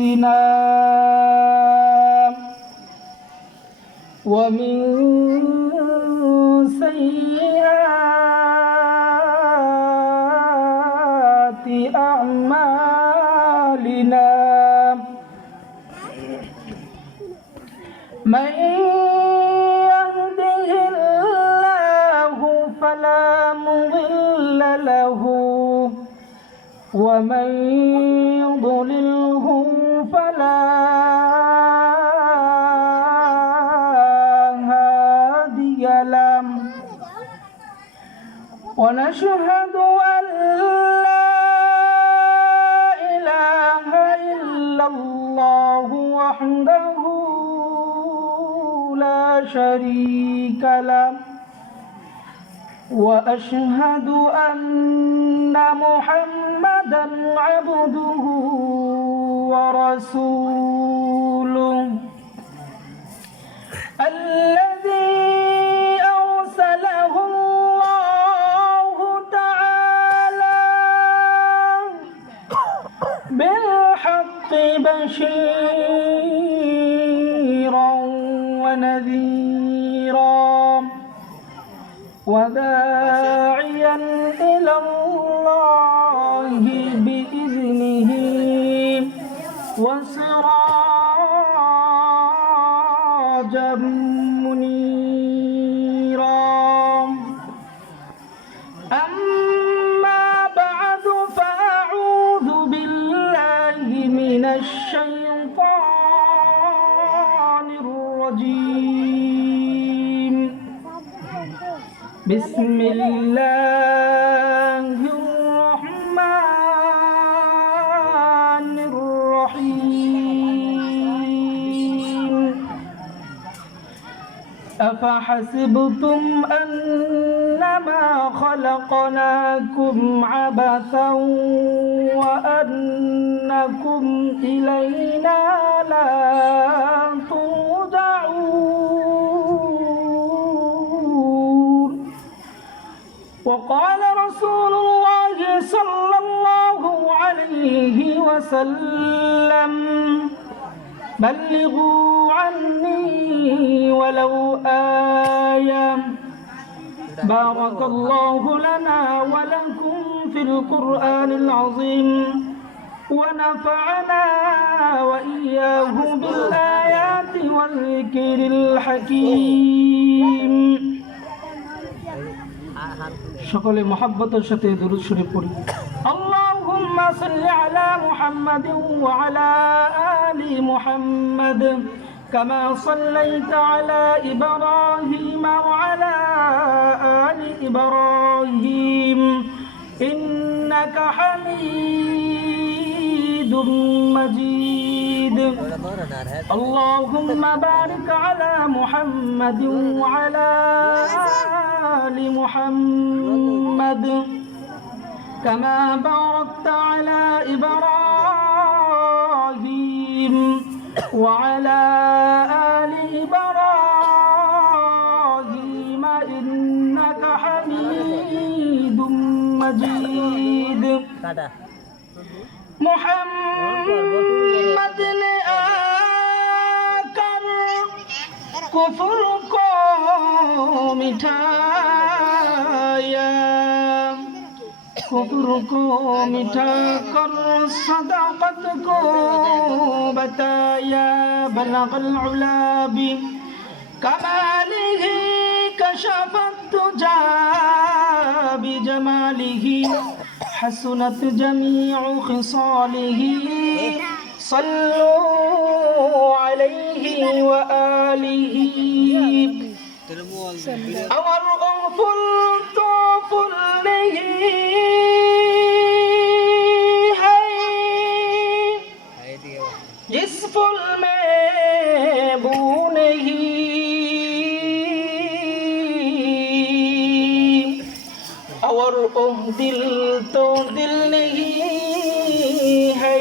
أنفسنا ومن سيئات أعمالنا من يهده الله فلا مضل له ومن يضلله فلا هادي له ونشهد أن لا إله إلا الله وحده لا شريك له وأشهد أن محمدًا عبده ورسوله الذي أرسله الله تعالى بالحق بشيرًا ونذيرًا وداعيا إلى الله بإذنه وسراجا منيرا أما بعد فأعوذ بالله من الشيطان الرجيم بسم الله الرحمن الرحيم أفحسبتم أنما خلقناكم عبثا وأنكم إلينا لا ترجعون وقال رسول الله صلى الله عليه وسلم بلغوا عني ولو آية بارك الله لنا ولكم في القرآن العظيم ونفعنا وإياه بالآيات والذكر الحكيم সকলে মহব্বতের সাথে দুরূদ শরীফ পড়ি আল্লাহুম্মা সাল্লি আলা মুহাম্মাদিন ওয়া আলা আলি মুহাম্মাদ কামা সাল্লাইতা আলা ইব্রাহিম ওয়া আলা আলি ইব্রাহিম ইন্নাকা হামিদুম মাজিদ اللهم بارك على محمد وعلى آل محمد كما باركت على إبراهيم وعلى آل إبراهيم إنك حميد مجيد محمد نے آکر کفر کو مٹھایا کفر کو مٹھا کر صداقت کو بتایا بلغ العلا بکمالہ کشف الدجى بجمالہ حسنت جميع خصاله صلوا عليه وآله اور اغفل توفل نہیں ہے جس فل میں بو نہیں اور دل تو دل نہیں ہے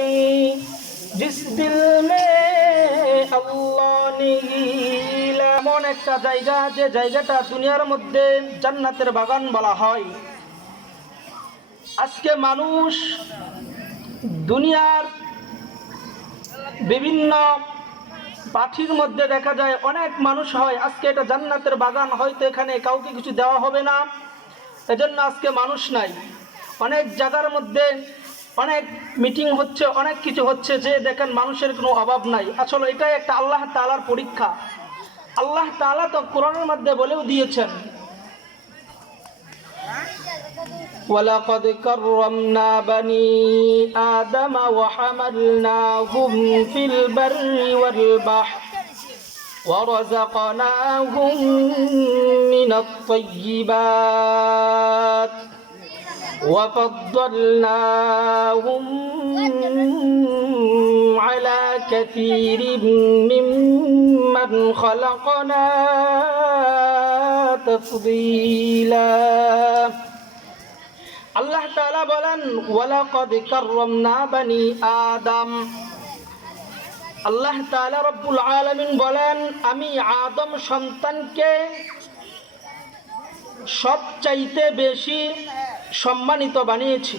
जिस दिल में अल्लाह नहीं এমন একটা জায়গা যে জায়গাটা দুনিয়ার মধ্যে জান্নাতের বাগান বলা হয় আজকে মানুষ দুনিয়ার বিভিন্ন পাঠির মধ্যে দেখা যায় অনেক মানুষ হয়, আজকে এটা জান্নাতের বাগান, হয়তো এখানে কাউকে কিছু দেওয়া হবে না, এজন্য আজকে মানুষ নাই। অনেক জায়গার মধ্যে অনেক মিটিং হচ্ছে, অনেক কিছু হচ্ছে, যে দেখেন মানুষের কোনো অভাব নাই। আসলে এটাই একটা আল্লাহ তাআলার পরীক্ষা। আল্লাহ তাআলা তো কোরআনের মধ্যে বলেও দিয়েছেন, وَلَقَدْ كَرَّمْنَا بَنِي آدَمَ وَحَمَلْنَاهُمْ فِي الْبَرِّ وَالْبَحْرِ وَرَزَقْنَاهُمْ مِنَ الطَّيِّبَاتِ وَفَضَّلْنَاهُمْ عَلَى كَثِيرٍ مِّمَّنْ خَلَقْنَا تَفْضِيلًا। আল্লাহ তাআলা বলেন, ওয়ালাকাদ কাররামনা বানি আদম। আল্লাহ তাআলা রব্বুল আলামিন বলেন, আমি আদম সন্তানকে সবচাইতে বেশি সম্মানিত বানিয়েছি।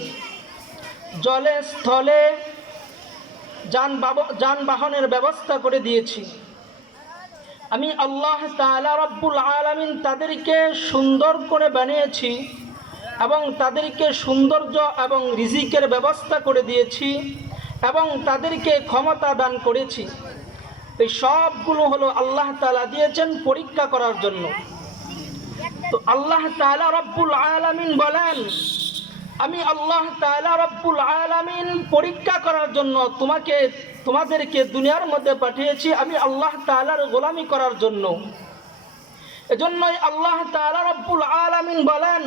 জলে স্থলে যানবাহনের ব্যবস্থা করে দিয়েছি। আমি আল্লাহ তাআলা রব্বুল আলামিন তাদেরকে সুন্দর করে বানিয়েছি এবং তাদেরকে সৌন্দর্য এবং রিজিকের ব্যবস্থা করে দিয়েছি এবং তাদেরকে ক্ষমতা দান করেছি। এই সবগুলো হলো আল্লাহ তাআলা দিয়েছেন পরীক্ষা করার জন্য। তো আল্লাহ তাআলা রব্বুল আলামিন বলেন, আমি আল্লাহ তাআলা রব্বুল আলামিন পরীক্ষা করার জন্য তোমাদেরকে দুনিয়ার মধ্যে পাঠিয়েছি, আমি আল্লাহ তাআলার গোলামি করার জন্য। এজন্যই আল্লাহ তাআলা রব্বুল আলামিন বলেন,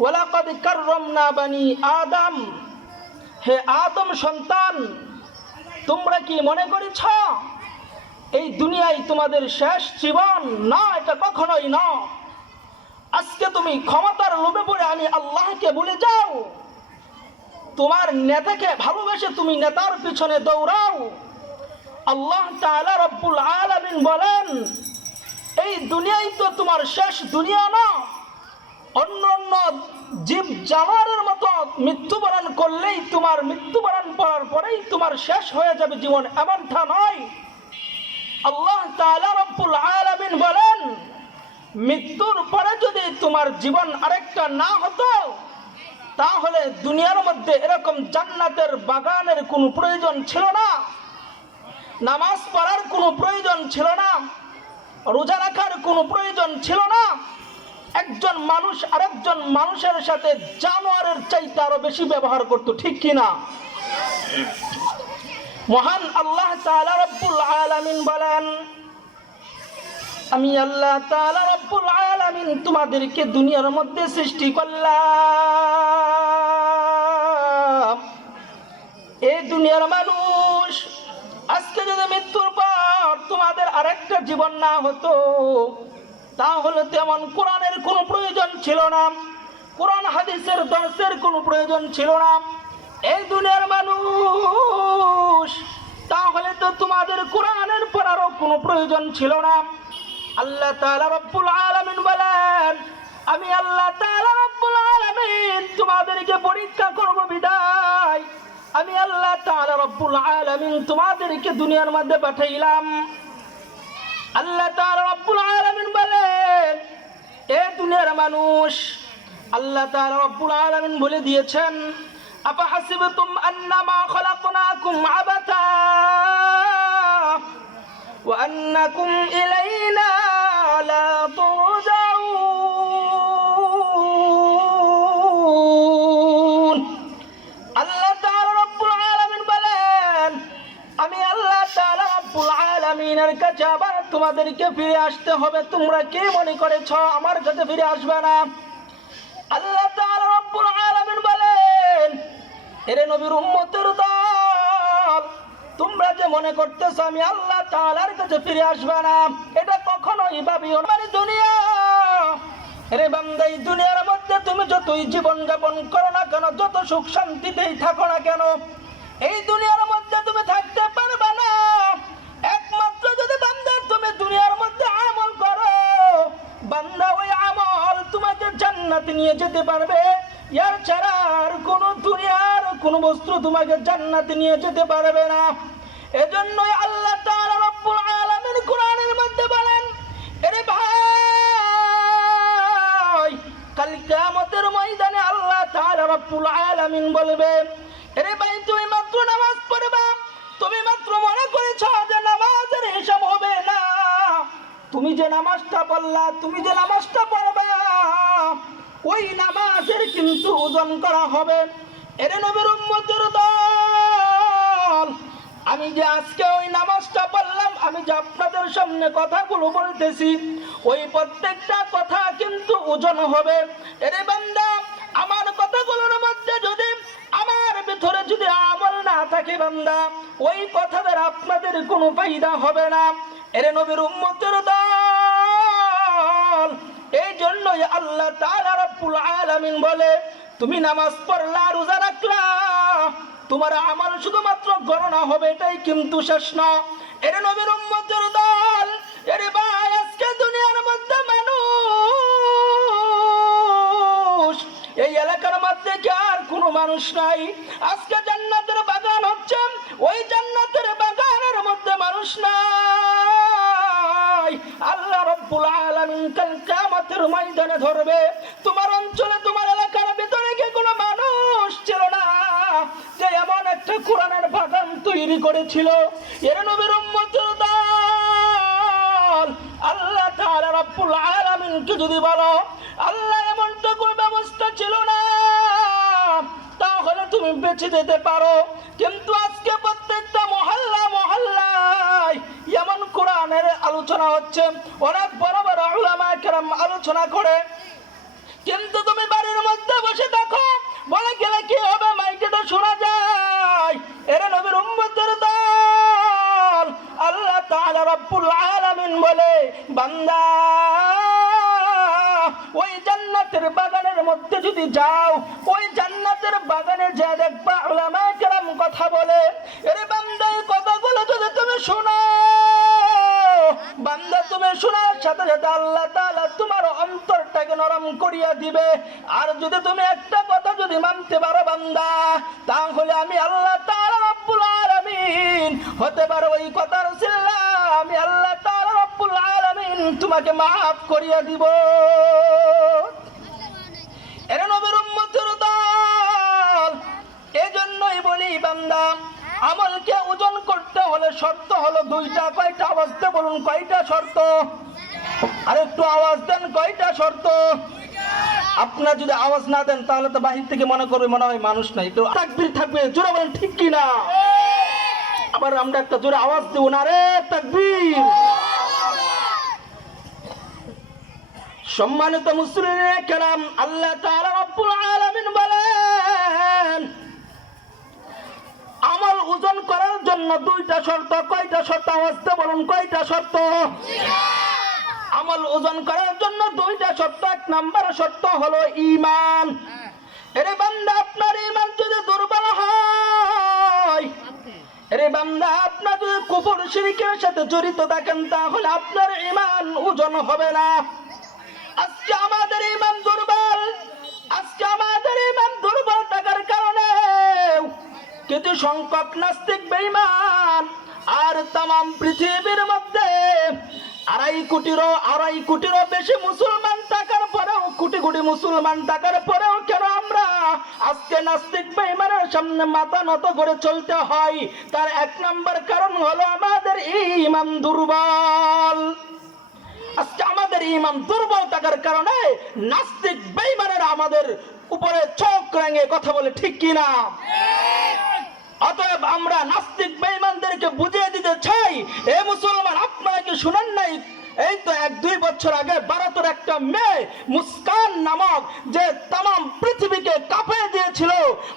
ওয়ালাকাদ কাররামনা বানি আদম। হে আদম সন্তান, তোমরা কি মনে করেছ এই দুনিয়ায় তোমাদের শেষ জীবন? না, এটা কখনোই না। আজকে তুমি ক্ষমতার লোভে পড়ে আমি আল্লাহকে ভুলে যাও, তোমার নেতাকে ভালোবেসে তুমি নেতার পিছনে দৌড়াও। আল্লাহ তাআলা রব্বুল আলামিন বলেন, এই দুনিয়াই তো তোমার শেষ দুনিয়া না। অন্য অন্য জীব জানোয়ারের মতো মৃত্যুবরণ করলেই তোমার মৃত্যুবরণ করার পরেই তোমার শেষ হয়ে যাবে জীবন, এমনটা নয়। আল্লাহ তাআলা রব্বুল আলামিন বলেন, মৃত্যুর পরে যদি তোমার জীবন আরেকটা না হতো, তাহলে দুনিয়ার মধ্যে এরকম জান্নাতের বাগানের কোনো প্রয়োজন ছিল না, নামাজ পড়ার কোনো প্রয়োজন ছিল না, রোজা রাখার কোনো প্রয়োজন ছিল না। একজন মানুষ আরেকজন মানুষের সাথে জানোয়ারের চাইতে আরো বেশি ব্যবহার করত, ঠিক কিনা? মহান আল্লাহ তাআলা রব্বুল আলামিন বলেন, আমি আল্লাহ তাআলা রব্বুল আলামিন তোমাদেরকে দুনিয়ার মধ্যে সৃষ্টি করলাম। এই দুনিয়ার মানুষ, আজকে যদি মৃত্যুর পর তোমাদের আরেকটা জীবন না হতো, তাহলে তেমন কোরআনের কোনো প্রয়োজন ছিল না, কোরআন হাদিসের দর্শের কোনো প্রয়োজন ছিল না। এই দুনিয়ার মানুষ, তাহলে তো তোমাদের কোরআনের পড়ারও কোনো প্রয়োজন ছিল না। আল্লাহ তাআলা রব্বুল আলামিন বলেন, আমি আল্লাহ তাআলা রব্বুল আলামিন তোমাদেরকে পরীক্ষা করব বিদায় আমি আল্লাহ তাআলা রব্বুল আলামিন তোমাদেরকে দুনিয়ার মধ্যে পাঠাইলাম। আল্লাহ তাআলা রব্বুল আলামিন বলেন, এ দুনিয়ার মানুষ, আল্লাহ তাআলা রব্বুল আলামিন বলে দিয়েছেন, আফা হাসিবতুম আন্নামা খলাকনাকুম আবাতা ওয়া আন্নাকুম ইলাইনা লা তুরজাউন। আল্লাহ তাআলা রব্বুল আলামিন বলেন, আমি আল্লাহ তাআলা রব্বুল আলামিনের কাছে আবার তোমাদেরকে ফিরে আসতে হবে। তোমরা কি মনে করেছো আমার কাছে ফিরে আসবে না? আল্লাহ তাআলা রব্বুল আলামিন বলেন, এরে নবীর উম্মতের দল, তোমরা যে মনে করতেছো আমি আল্লাহ তাআলার কাছে ফিরে আসবে না, এটা কখনোই ভাবিও না। দুনিয়া, এরে বান্দা, এই দুনিয়ার মধ্যে তুমি যতই জীবন যাপন করো না কেন, যত সুখ শান্তিতেই থাকো না কেন, এই দুনিয়ার মধ্যে তুমি থাকতে পারবে না একমাত্র যদি বান্দা তুমি দুনিয়ার মধ্যে আমল করো। বান্দা, ওই আমল তোমাকে জান্নাতে নিয়ে যেতে পারবে, এর ছাড়া আর কোনো দুনিয়ার কোনো বস্তু তোমাকে জান্নাতে নিয়ে যেতে পারবে না। এজন্যই আল্লাহ তাআলা রব্বুল আলামিন কোরআনের মধ্যে বলেন, এরে ভাই, কাল কিয়ামতের ময়দানে আল্লাহ তাআলা রব্বুল আলামিন বলবে, এরে ভাই তুমি মাত্র নামাজ পড়বা, তুমি মাত্র মনে করেছ যে নামাজের হিসাব হবে না, তুমি যে নামাজটা পড়লা, তুমি যে নামাজটা পড়বা, ওই নামাজের কিন্তু ওজন করা হবে। এরে নবীর উম্মতের দল, আমি যে আজকে ওই নামাজটা পড়লাম, আমি যে আপনাদের সামনে কথাগুলো বলতেছি, ওই প্রত্যেকটা কথা কিন্তু ওজন হবে। এরে বান্দা, আমার কথাগুলোর মধ্যে যদি আমার ভিতরে যদি আমল না থাকে বান্দা, ওই কথাদের আপনাদের কোনো ফায়দা হবে না। এরে নবীর উম্মতের দল, এই জন্যই আল্লাহ তাআলা রব্বুল আলামিন বলে, তুমি নামাজ পড়লা, রোজা রাখলা, তোমার আমল শুধুমাত্র গণনা হবে, এটাই কিন্তু শেষ না। এরে নবীর উম্মতের দল, এরে ভাই, আজকে দুনিয়ার মধ্যে মানুষ, এই এলাকার মধ্যে কি আর কোনো মানুষ নাই? আজকে জান্নাতের বাগান হচ্ছে, ওই জান্নাতের বাগানের মধ্যে মানুষ নাই। আল্লাহ রব্বুল আলামিন কাল কিয়ামতের ময়দানে ধরবে, তোমার অঞ্চলে, তোমার এলাকার ভিতরে কি কোনো মানুষ ছিল না যে এমন একটা কোরআনের বাগান তৈরি করেছিল? এর নবীর উম্মতের দল, আল্লাহ তাআলা রব্বুল আলামিনকে যদি বলো, আল্লাহ এমনটা কোনো ব্যবস্থা ছিল না, তাহলে তুমি বেঁচে যেতে পারো। কিন্তু আজকে প্রত্যেকটা মহল্লা মহল্লায় এমন কোরআনের আলোচনা হচ্ছে, অনেক বড় বড় উলামায়ে কেরাম আলোচনা করে, কিন্তু তুমি বাড়ির মধ্যে বসে থাকো, বলে গেলে কি হবে, মাইকে তো শোনা যায়। এরে নবীর উম্মতের দল, আল্লাহ তাআলা রব্বুল আলামিন বলে, বান্দা, ওই জান্নাতের বাগানের মধ্যে যদি যাও, ওই জান্নাতের বাগানে যা দেখবা উলামায়ে কেরাম কথা বলে, এরে বান্দা, এই কথাগুলো যদি তুমি শোনো, বান্দা, তুমি শোনার সাথে সাথে আল্লাহ তাআলা তোমার অন্তরটাকে নরম করিয়া দিবে। আর যদি তুমি একটা কথা যদি মানতে পারো বান্দা, তাহলে আমি আল্লাহ তাআলা রব্বুল আলামিন হতে পারে ওই কথার উসিলা, আমি আল্লাহ তাআলা রব্বুল আলামিন তোমাকে মাফ করিয়া দিব। এরে নবীর উম্মতের দল, এজন্যই বলি বান্দা, আমলকে ওজন করতে হলে শর্ত হলো দুইটা। কয়টা? আওয়াজ দিয়ে বলুন, কয়টা শর্ত? আর একটু আওয়াজ দেন, কয়টা শর্ত? আপনারা যদি আওয়াজ না দেন তাহলে তো বাহির থেকে মনে করবে মনে হয় মানুষ নাই। তো তাকবীর থাকবে, জোরে বলেন ঠিক কি না? আবার আমরা একটা জোরে আওয়াজ দেব না, রে তাকবীর। সম্মানিত মুসলিম কেরাম, আল্লাহ তাআলা রব্বুল আলামিন বলেন, আমল ওজন করার জন্য দুইটা শর্ত। কয়টা শর্ত? আওয়াজ দিয়ে বলুন, কয়টা শর্ত? আমল ওজন করার জন্য দুইটা শর্ত। এক নাম্বার শর্ত হলো ঈমান। এরে বান্দা, আপনার ঈমান যদি দুর্বল হয়, এরে বান্দা, আপনার যদি কুফর শিরকের সাথে জড়িত থাকেন, তাহলে আপনার ঈমান ওজন হবে না। আজকে আমাদের ঈমান দুর্বল, আজকে আমাদের ঈমান দুর্বল থাকার কারণে কিছু সংখ্যক নাস্তিক বেঈমান আর তাম পৃথিবীর মধ্যে আড়াই কোটিরও বেশি মুসলমান থাকার পরেও, কোটি কোটি মুসলমান থাকার পরেও কেন আমরা আজকে নাস্তিক বেঈমানের সামনে মাথা নত করে চলতে হয়? তার এক নম্বর কারণ হলো আমাদের ঈমান দুর্বল। আজকে আমাদের ঈমান দুর্বল থাকার কারণে নাস্তিক বেঈমানেরা আমাদের উপরে চোখ রাঙিয়ে কথা বলে, ঠিক কি না? অতএব আমরা নাস্তিক বেঈমানদেরকে বুঝিয়ে দিতে চাই, এ মুসলমান, আপনারা কি শুনেন নাই? এই তো 1-2 বছর আগে ভারতের একটা মেয়ে মুস্কান নামক, যে তাম পৃথিবীকে কাঁপিয়ে দিয়েছিল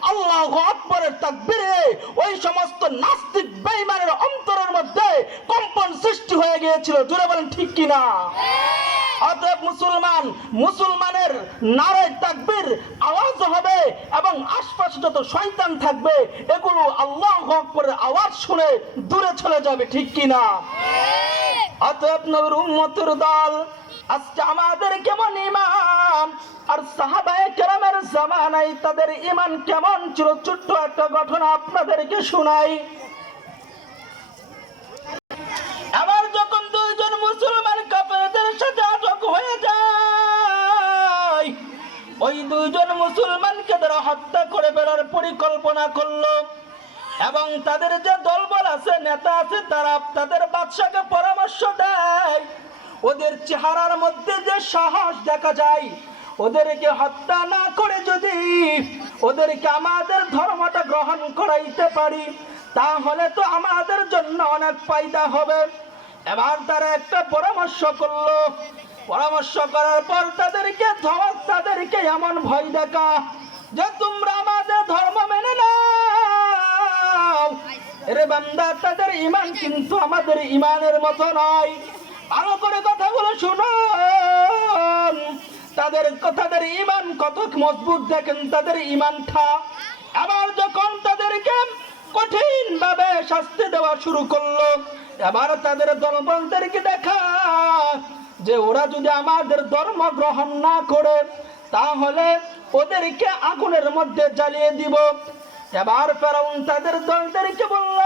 আল্লাহু আকবারের তাকবীরে, ওই সমস্ত নাস্তিক বেঈমানের অন্তরের মধ্যে কম্পন সৃষ্টি হয়ে গিয়েছিল। জোরে বলেন ঠিক কি না? অতএব মুসলমানের নারে তাকবীর আওয়াজ হবে এবং আশপাশে যত শয়তান থাকবে এগুলো আল্লাহু আকবারের আওয়াজ শুনে দূরে চলে যাবে, ঠিক কি না? অতএব নবীর উম্মতের দল, আজকে আমাদের কেমন ঈমান আর সাহাবায়ে কেরামের জামানায় তাদের ঈমান কেমন ছিল, ছোট্ট একটা ঘটনা আপনাদেরকে শোনাই। দুইজন মুসলমানকে তারা হত্যা করে ফেলার পরিকল্পনা করলো এবং তাদের যে দলবল আছে, নেতা আছে, তারা তাদের বাদশাকে পরামর্শ দেয়, ওদের চেহারার মধ্যে যে সাহস দেখা যায়, ওদেরকে হত্যা না করে যদি ওদেরকে আমাদের ধর্মটা গ্রহণ করাইতে পারি তাহলে তো আমাদের জন্য অনেক ফায়দা হবে। এবার তারা একটা পরামর্শ করলো। পরামর্শ করার পর তাদেরকে এমন ভয় দেখা যে তোমরা আমাদের ধর্ম মেনে নাও। এরে বান্দা, তাদের ঈমান কিন্তু আমাদের ঈমানের মতো নয়। ভালো করে কথাগুলো শুনো। তাদের ঈমান কত মজবুত দেখেন, তাদের ঈমানটা। আবার যখন তাদেরকে কঠিন ভাবে শাস্তি দেওয়া শুরু করলো, এবার তাদের দলবলদেরকে দেখা যে ওরা যদি আমাদের ধর্ম গ্রহণ না করে তাহলে ওদেরকে আগুনের মধ্যে জ্বালিয়ে দিব। এবার ফেরাউন তাদের দলদেরকে বলল,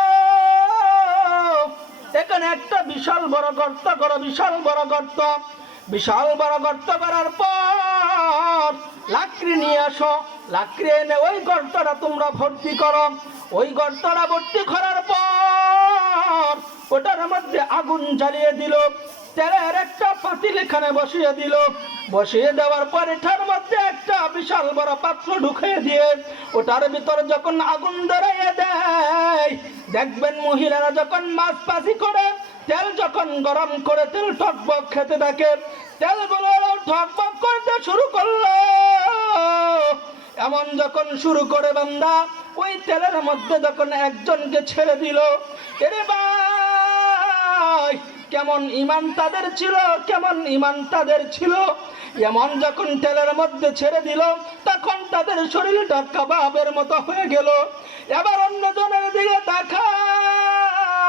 এখানে একটা বিশাল বড় গর্ত করো, বিশাল বড় গর্ত। বিশাল বড় গর্ত করার পর লাকড়ি নিয়ে আসো, লাকড়ি এনে ওই গর্তটা তোমরা ভর্তি করো। ওই গর্তটা ভর্তি করার পর ওটার মধ্যে আগুন জ্বালিয়ে দিল। তেলের একটা পাতিল এখানে বসিয়ে দিল। বসিয়ে দেওয়ার পর এটার মধ্যে একটা বিশাল বড় পাত্র ঢুকিয়ে দিয়ে ওটার ভিতরে যখন আগুন ধরাইয়ে দেয়, দেখবেন মহিলারা যখন মাছ পাসি করে তেল যখন গরম করে তেল টকবক খেতে থাকে, তেলগুলো টকবক করতে শুরু করলো। এমন যখন শুরু করে বান্দা, ওই তেলের মধ্যে যখন একজনকে ছেড়ে দিল, এরে ভাই কেমন ঈমান তাদের ছিল, কেমন ঈমান তাদের ছিল। এমন যখন তেলের মধ্যে ছেড়ে দিল তখন তাদের শরীরটা কাবাবের মতো হয়ে গেল। এবার অন্য জনের দিকে তাকায়,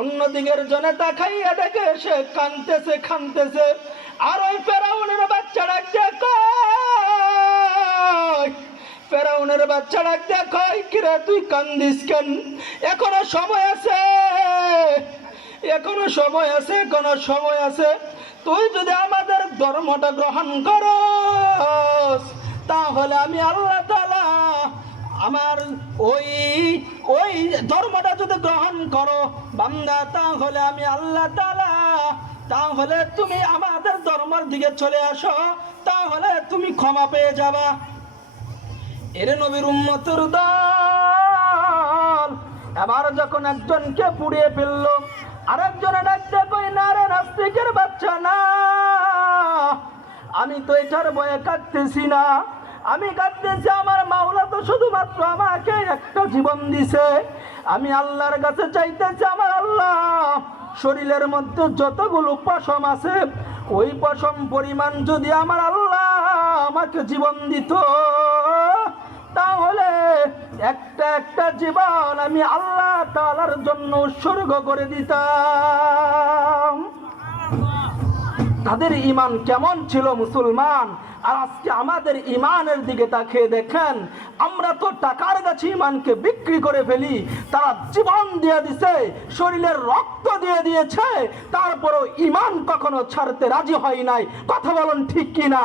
অন্য দিকের জনে তাকাইয়া দেখে সে কাঁদতেছে। আর ওই ফেরাউনের বাচ্চারা দেখো, ফেরাউনের বাচ্চারা দেখো, কিরে তুই কান্দিস কেন? এখনো সময় আছে, এখনো সময় আছে, এখনো সময় আছে। তুই যদি আমাদের ধর্মটা গ্রহণ করস তাহলে আমি আল্লাহ তাআলা আমার ওই ধর্মটা যদি গ্রহণ করো বান্দা, তাহলে আমি আল্লাহ তাআলা, তাহলে তুমি আমাদের ধর্মের দিকে চলে আসো, তাহলে তুমি ক্ষমা পেয়ে যাবা। এর নবীর উম্মতের দল এবার যখন একজনকে পুড়িয়ে ফেললো, আরেকজনে ডাকতে কই, না রে নাস্তিকের বাচ্চা না, আমি তো এটার ভয়ে কাঁদতেছি না, আমি কাঁদতেছি আমার মাওলা তো শুধুমাত্র আমাকে একটা জীবন দিছে। আমি আল্লাহর কাছে চাইতেছি, আমার আল্লাহ শরীরের মধ্যে যতগুলো পশম আছে ওই পশম পরিমাণ যদি আমার আল্লাহ আমাকে জীবন দিত তাহলে একটা একটা জীবন আমি আল্লাহ তাআলার জন্য উৎসর্গ করে দিতাম। তাদের ঈমান কেমন ছিল মুসলমান। আর আজকে আমাদের ঈমানের দিকে তাকিয়ে দেখেন, আমরা তো টাকার কাছে ঈমানকে বিক্রি করে ফেলি। তারা জীবন দিয়ে দিছে, শরীরের রক্ত দিয়ে দিয়েছে, তারপরও ঈমান কখনো ছাড়তে রাজি হয় নাই। কথা বলুন ঠিক কিনা?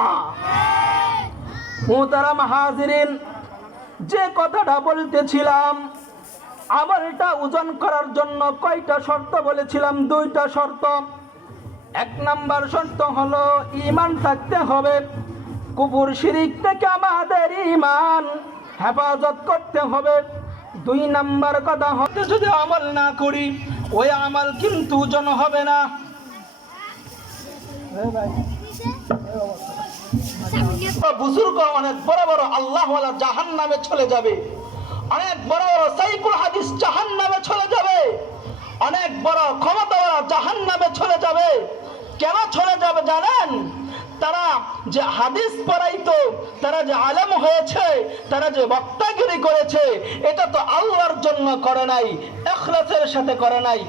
মুহতারাম হাজিরিন, যে কথাটা বলতেছিলাম, আমলটা ওজন করার জন্য কয়টা শর্ত বলেছিলাম? 2টা শর্ত। 1 নাম্বার শর্ত হলো ঈমান থাকতে হবে। কুফর শিরিক থেকে আমাদের ঈমান হেফাজত করতে হবে। 2 নাম্বার কথা হতে যদি আমল না করি ওই আমল কিন্তু ওজন হবে না। বুজুর্গ অনেক বড় বড় আল্লাহওয়ালা জাহান্নামে চলে যাবে, অনেক বড় বড় সাইকুল হাদিস জাহান্নামে চলে যাবে, অনেক বড় ক্ষমতাওয়ালা জাহান্নামে চলে যাবে। কেন চলে যাবে জানেন? তারা যে হাদিস পড়াইতো, তারা যে আলেম হয়েছে, তারা যে বক্তাগিরি করেছে, এটা তো আল্লাহর জন্য করে নাই, ইখলাসের সাথে করে নাই,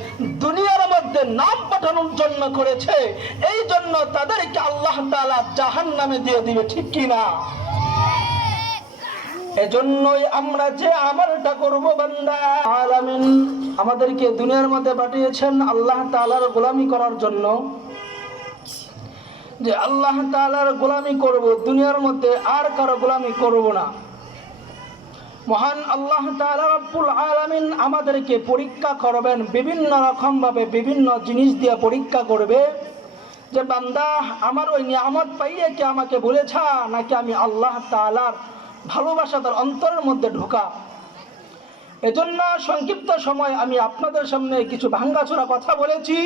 দুনিয়ার মধ্যে নাম পাঠানোর জন্য করেছে। এই জন্য তাদেরকে আল্লাহ তাআলা জাহান্নামে দিয়ে দিবে, ঠিক কি না? এজন্যই আমরা যে আমলটা করব, বান্দা আলামিন আমাদেরকে দুনিয়ার মধ্যে পাঠিয়েছেন আল্লাহ তাআলার গোলামি করার জন্য। যে আল্লাহ তাআলার গোলামি করব, দুনিয়ার মধ্যে আর কারো গোলামি করব না। মহান আল্লাহ তাআলা রব্বুল আলামিন আমাদেরকে পরীক্ষা করবেন, বিভিন্ন রকমভাবে বিভিন্ন জিনিস দিয়ে পরীক্ষা করবে যে বান্দা আমার ওই নিয়ামত পাইয়ে কি আমাকে বলেছা, নাকি আমি আল্লাহ তাআলার ভালোবাসা তার অন্তরের মধ্যে ঢোকা। এজন্য সংক্ষিপ্ত সময় আমি আপনাদের সামনে কিছু ভাঙ্গাচোরা কথা বলেছি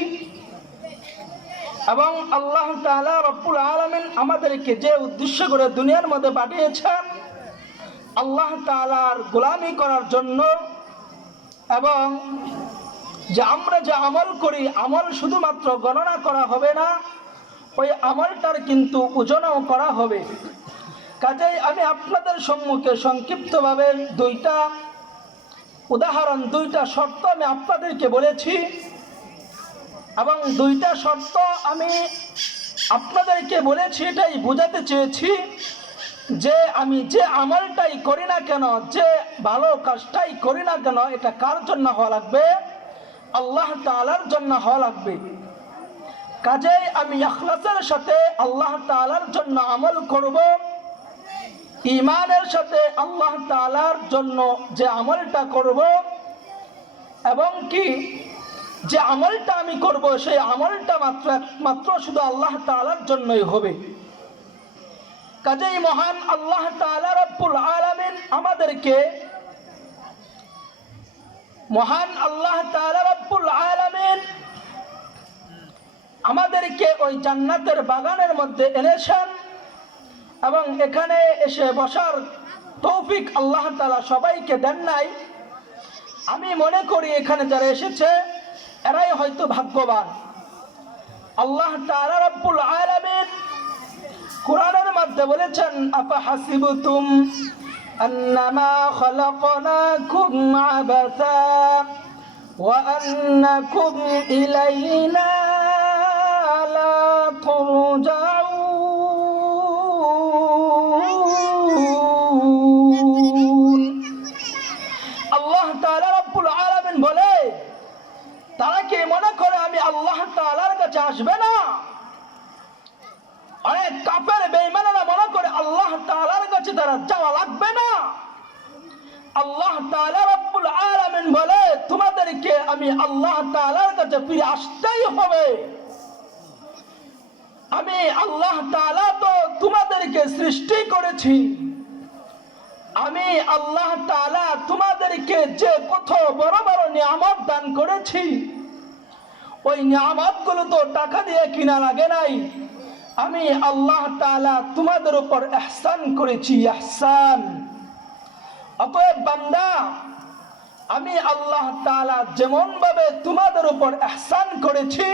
এবং আল্লাহ তাআলা রব্বুল আলামিন আমাদেরকে যে উদ্দেশ্য করে দুনিয়ার মধ্যে পাঠিয়েছেন আল্লাহ তাআলার গোলামি করার জন্য, এবং যে আমরা যে আমল করি আমল শুধুমাত্র গণনা করা হবে না, ওই আমলটার কিন্তু ওজনও করা হবে। কাজেই আমি আপনাদের সম্মুখে সংক্ষিপ্তভাবে দুইটা উদাহরণ, দুইটা শর্ত আমি আপনাদেরকে বলেছি এবং দুইটা শর্ত আমি আপনাদেরকে বলেছি এটাই বোঝাতে চেয়েছি যে আমি যে আমলটাই করি না কেন, যে ভালো কাজটাই করি না কেন, এটা কার জন্য হওয়া লাগবে? আল্লাহ তাআলার জন্য হওয়া লাগবে। কাজেই আমি ইখলাসের সাথে আল্লাহ তাআলার জন্য আমল করব, ঈমানের সাথে আল্লাহ তাআলার জন্য যে আমলটা করব, এবং কি যে আমলটা আমি করব সেই আমলটা মাত্র শুধু আল্লাহ তাআলার জন্যই হবে। কাজেই মহান আল্লাহ তাআলা রব্বুল আলামিন আমাদেরকে ওই জান্নাতের বাগানের মধ্যে এনেছেন এবং এখানে এসে বসার তৌফিক আল্লাহ তাআলা সবাইকে দেন নাই। আমি মনে করি এখানে যারা এসেছে এরাই হয়তো ভাগ্যবান। আল্লাহ তাআলা রব্বুল আলামিন কুরআনের মধ্যে বলেছেন, আফা হাসিবতুম আন্নামা খালাকনাকুম আবাসা ওয়া আন্নাকুম ইলাইনা লা তুরজাউন। আল্লাহ তাআলা রব্বুল আলামিন বলে, তারা কি মনে করে আমি আল্লাহ তাআলার কাছে আসবে না? অনেক কাফের বেঈমানেরা মনে করে আল্লাহ তাআলার কাছে তারা যাওয়া লাগবে না। আল্লাহ তাআলা রব্বুল আলামিন বলে, তোমাদেরকে আমি আল্লাহ তাআলার কাছে ফিরে আসতেই হবে। আমি আল্লাহ তাআলা তো তোমাদেরকে সৃষ্টি করেছি, আমি আল্লাহ তাআলা তোমাদেরকে যে কত বড় বড় নিয়ামত দান করেছি, ওই নিয়ামতগুলো তো টাকা দিয়ে কিনা লাগে নাই। আমি আল্লাহ তাআলা তোমাদের উপর ইহসান করেছি, ইহসান। অতএব বান্দা, আমি আল্লাহ তাআলা যেমন ভাবে তোমাদের উপর ইহসান করেছি,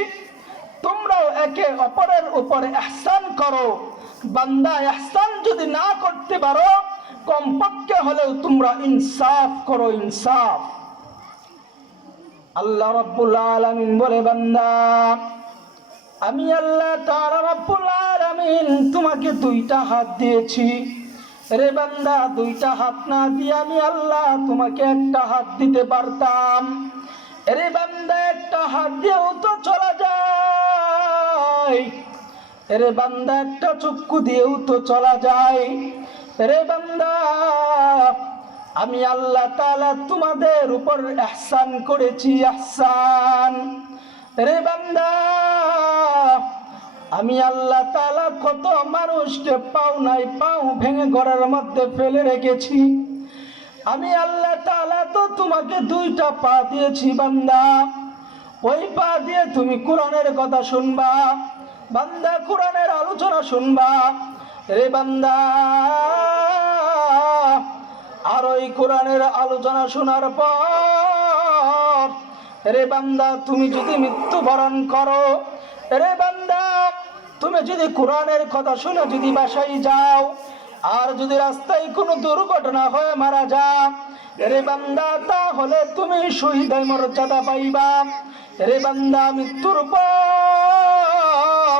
তোমরাও একে অপরের উপর ইহসান করো। বান্দা, ইহসান যদি না করতে পারো, কমপক্ষে হলেও তোমরা ইনসাফ করো, ইনসাফ। আল্লাহ রাব্বুল আলামিন বলে, বান্দা, আমি আল্লাহ তাআলা রাব্বুল আলামিন তোমাকে দুইটা হাত দিয়েছি। রে বান্দা, দুইটা হাত না দিয়ে আমি আল্লাহ তোমাকে একটা হাত দিতে পারতাম। রে বান্দা, একটা হাত দিয়েও তো চলা যায়। রে বান্দা, একটা চক্ষু দিয়েও তো চলা যায়। রে বান্দা, আমি আল্লাহ তাআলা তোমাদের উপর ইহসান করেছি, ইহসান। রে বান্দা, আমি আল্লাহ তাআলা কত মানুষকে পাও নাই পাও ভেঙে ঘরের মধ্যে ফেলে রেখেছি। আমি আল্লাহ তাআলা তো তোমাকে দুইটা পা দিয়েছি বান্দা, ওই পা দিয়ে তুমি কোরআনের কথা শুনবা বান্দা, কোরআনের আলোচনা শুনবা। রে বান্দা, আর ওই কোরআনের আলোচনা শোনার পর রে বান্দা, তুমি যদি মৃত্যুবরণ করো, রে বান্দা, তুমি যদি কোরআনের কথা শুনে যদি বাসায় যাও, আর যদি রাস্তায় কোনো দুর্ঘটনা হয়ে মারা যাও, রে বান্দা, তাহলে তুমি শহীদের মর্যাদা পাইবা। রে বান্দা, মৃত্যুর পর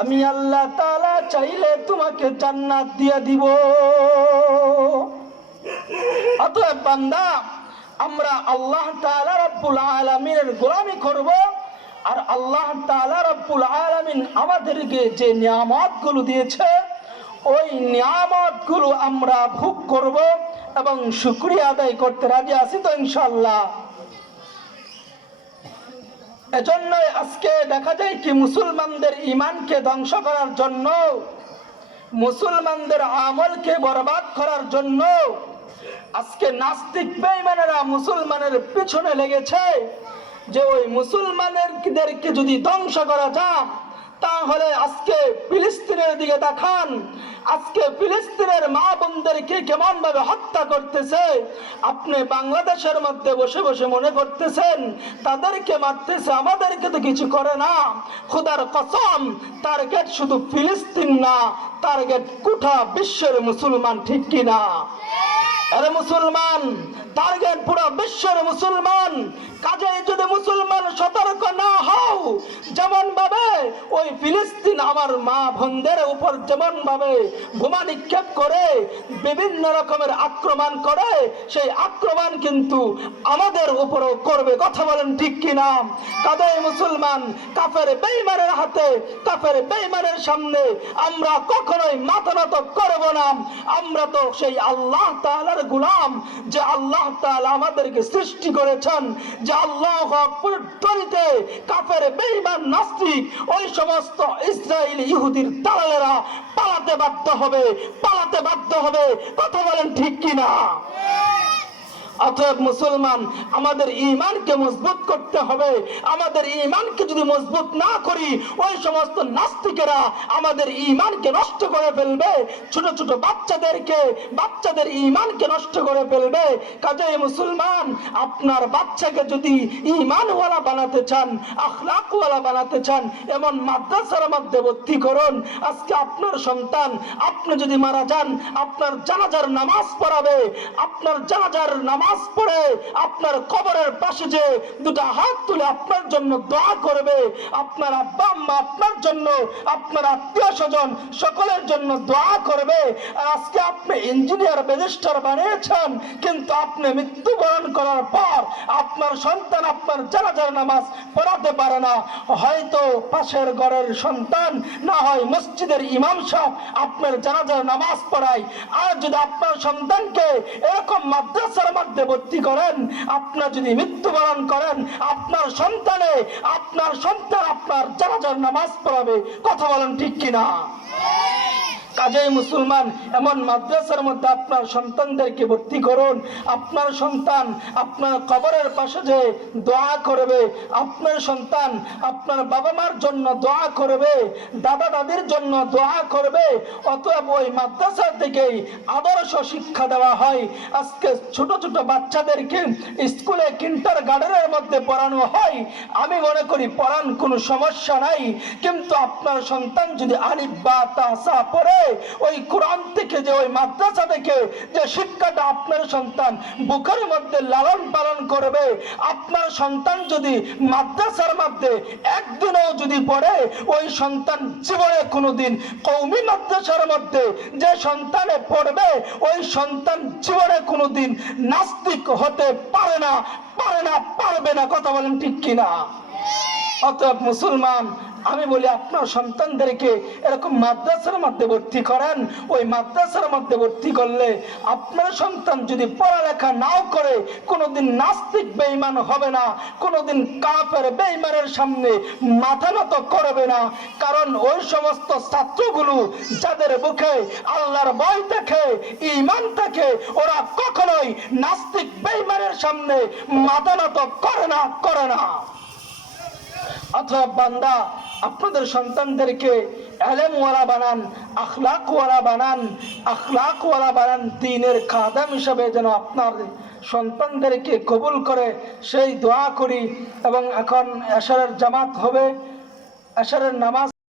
আমি আল্লাহ তাআলা চাইলে তোমাকে জান্নাত দিয়ে দিব। অতএব বান্দা, আমরা আল্লাহ তাআলা রব্বুল আলামিনের গোলামি করব, আর আল্লাহ তাআলা রব্বুল আলামিন আমাদেরকে যে নিয়ামতগুলো দিয়েছে ওই নিয়ামতগুলো আমরা ভোগ করব এবং শুকরিয়া আদায় করতে রাজি আছি তো ইনশাআল্লাহ। এজন্য আজকে দেখা যায় কি মুসলমানদের ঈমানকে ধ্বংস করার জন্য, মুসলমানদের আমলকে বরবাদ করার জন্য আজকে নাস্তিক বেঈমানেরা মুসলমানের পিছনে লেগেছে যে ওই মুসলমানদেরকে যদি ধ্বংস করা যায় তাহলে আজকে ফিলিস্তিনের দিকে দেখান, আজকে ফিলিস্তিনের মা বোনদেরকে কেমন ভাবে হত্যা করতেছে। আপনি বাংলাদেশের মধ্যে বসে বসে মনে করতেছেন তাদেরকে মারতেছে, আমাদেরকে তো কিছু করে না। খোদার কসম, টার্গেট শুধু ফিলিস্তিন না, টার্গেট গোটা বিশ্বের মুসলমান, ঠিক কিনা? আরে মুসলমান, টার্গেট পুরো বিশ্বের মুসলমান। কাজেই যদি মুসলমান সতর্ক না হও, যেমন ভাবে ওই ফিলিস্তিন আমার মা বোনদের উপর যেমন ভাবে বোমা নিক্ষেপ করে বিভিন্ন রকমের আক্রমণ করে, সেই আক্রমণ কিন্তু আমাদের উপরও করবে। কথা বলেন ঠিক কিনা? কাজেই মুসলমান কাফের বেঈমানের হাতে, কাফের বেঈমানের সামনে আমরা কখনোই মাথা নত করব না। আমরা তো সেই আল্লাহ তাআলার গোলাম, যে আল্লাহ তাআলা আমাদেরকে সৃষ্টি করেছেন, যে আল্লাহু আকবার তরিতে কাফের বেঈমান নাস্তিক ওই সমস্ত ইসরায়েলি ইহুদির দালালেরা পালাতে বাধ্য হবে, পালাতে বাধ্য হবে। কথা বলেন ঠিক কিনা? অতএব মুসলমান আমাদের ঈমানকে মজবুত করতে হবে। আমাদের ঈমানকে যদি মজবুত না করি ওই সমস্ত নাস্তিকেরা আমাদের ঈমানকে নষ্ট করে ফেলবে, ছোট ছোট বাচ্চাদের ঈমানকে নষ্ট করে ফেলবে। কাজেই মুসলমান আপনার বাচ্চাকে যদি ঈমানওয়ালা বানাতে চান, আখলাকওয়ালা বানাতে চান, এমন মাদ্রাসার মধ্যে ভর্তি করুন। আজকে আপনার সন্তান, আপনি যদি মারা যান, আপনার জানাজার নামাজ পড়াবে, আপনার জানাজার নামাজ পড়ে আপনার কবরের পাশে যে দুটো হাত তুলে আপনার জন্য দোয়া করবে, আপনার আব্বা আম্মা আপনার জন্য, আপনার আত্মীয় স্বজন সকলের জন্য দোয়া করবে। আর আজকে আপনি ইঞ্জিনিয়ার ব্যারিস্টার বানিয়েছেন, কিন্তু আপনি মৃত্যুবরণ করার পর আপনার সন্তান আপনার জানাজার নামাজ পড়াতে পারে না। হয়তো পাশের ঘরের সন্তান, না হয় মসজিদের ইমাম সাহেব আপনার জানাজার নামাজ পড়ায়। আর যদি আপনার সন্তানকে এরকম মাদ্রাসার মধ্যে ভর্তি করেন, আপনার যদি মৃত্যুবরণ করেন, আপনার সন্তান আপনার জানাজার নামাজ পড়াবে। কথা বলেন ঠিক কিনা? কাজেই মুসলমান এমন মাদ্রাসার মধ্যে আপনার সন্তানদেরকে ভর্তি করুন। আপনার সন্তান আপনার কবরের পাশে যে দোয়া করবে, আপনার সন্তান আপনার বাবা মার জন্য দোয়া করবে, দাদা দাদির জন্য দোয়া করবে। অতএব ওই মাদ্রাসা থেকেই আদর্শ শিক্ষা দেওয়া হয়। আজকে ছোট ছোট বাচ্চাদেরকে স্কুলে কিন্ডারগার্টেনের মধ্যে পড়ানো হয়। আমি মনে করি পড়ান কোনো সমস্যা নাই, কিন্তু আপনার সন্তান যদি আলিফ বা তা সা পড়ে, ওই কোরআন থেকে যে ওই মাদ্রাসা থেকে যে শিক্ষাটা আপনার সন্তান বুকের মধ্যে লালন পালন করবে, আপনার সন্তান যদি মাদ্রাসার মধ্যে একদিনও যদি পড়ে, ওই সন্তান জীবনে কোনোদিন কওমি মাদ্রাসার মধ্যে যে সন্তানে পড়বে, ওই সন্তান জীবনে কোনোদিন নাস্তিক হতে পারে না, পারবে না। কথা বলেন ঠিক কিনা? অতএব মুসলমান আমি বলি আপনার সন্তানদেরকে এরকম মাদ্রাসার মধ্যে ভর্তি করেন। ওই মাদ্রাসার মধ্যে ভর্তি করলে আপনার সন্তান যদি পড়ালেখা নাও করে কোনোদিন নাস্তিক বেঈমান হবে না, কোনোদিন কাফের বেঈমানের সামনে মাথা নত করবে না। কারণ ওই সমস্ত ছাত্রগুলো যাদের বুকে আল্লাহর ভয় থাকে, ঈমান থাকে, ওরা কখনোই নাস্তিক বেঈমানের সামনে মাথা নত করে না। অথবা বান্দা আপনাদের সন্তানদেরকে ইলমওয়ালা বানান, আখলাকওয়ালা বানান, দ্বীনের খাদেম হিসেবে যেন আপনার সন্তানদেরকে কবুল করে সেই দোয়া করি। এবং এখন এশারের জামাত হবে, এশারের নামাজ